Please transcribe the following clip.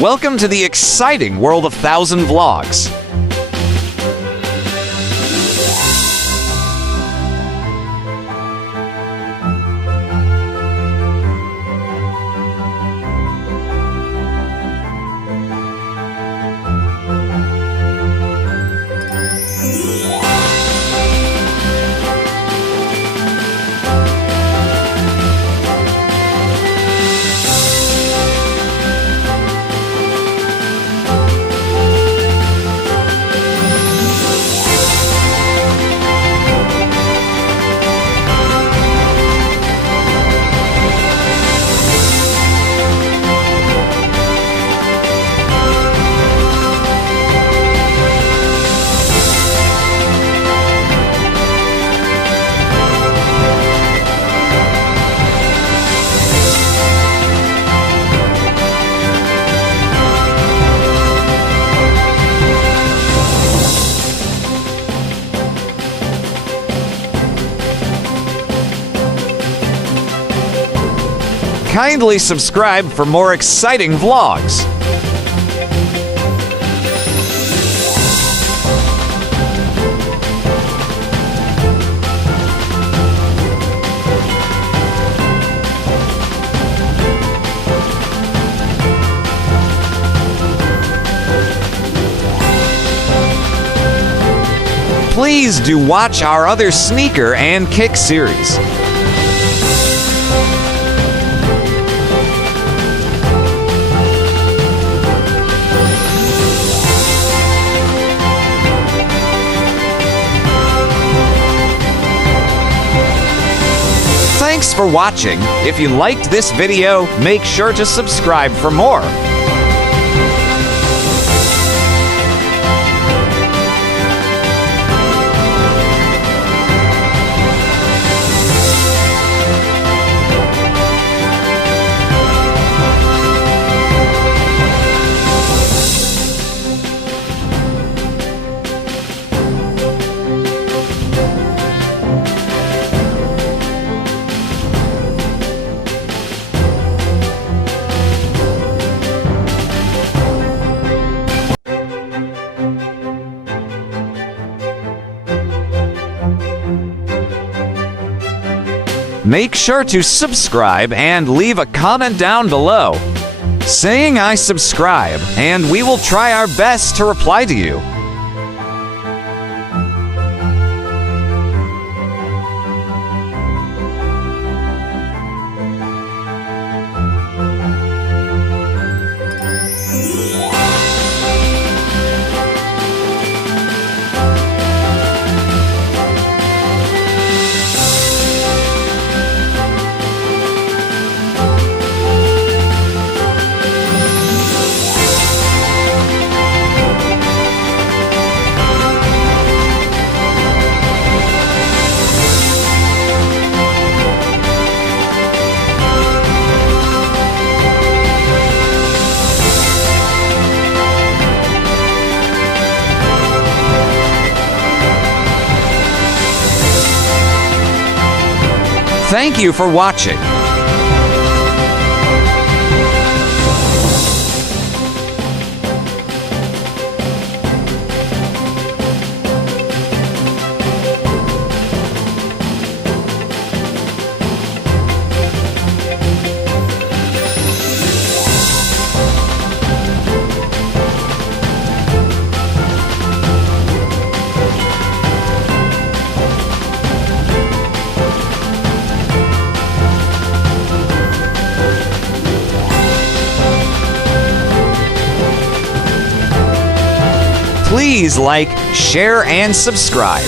Welcome to the exciting world of 1,000 Vlogs. Kindly subscribe for more exciting vlogs. Please do watch our other sneaker and kick series. Thanks for watching. If you liked this video, make sure to subscribe for more. Make sure to subscribe and leave a comment down below saying I subscribe, and we will try our best to reply to you. Thank you for watching. Please like, share, and subscribe.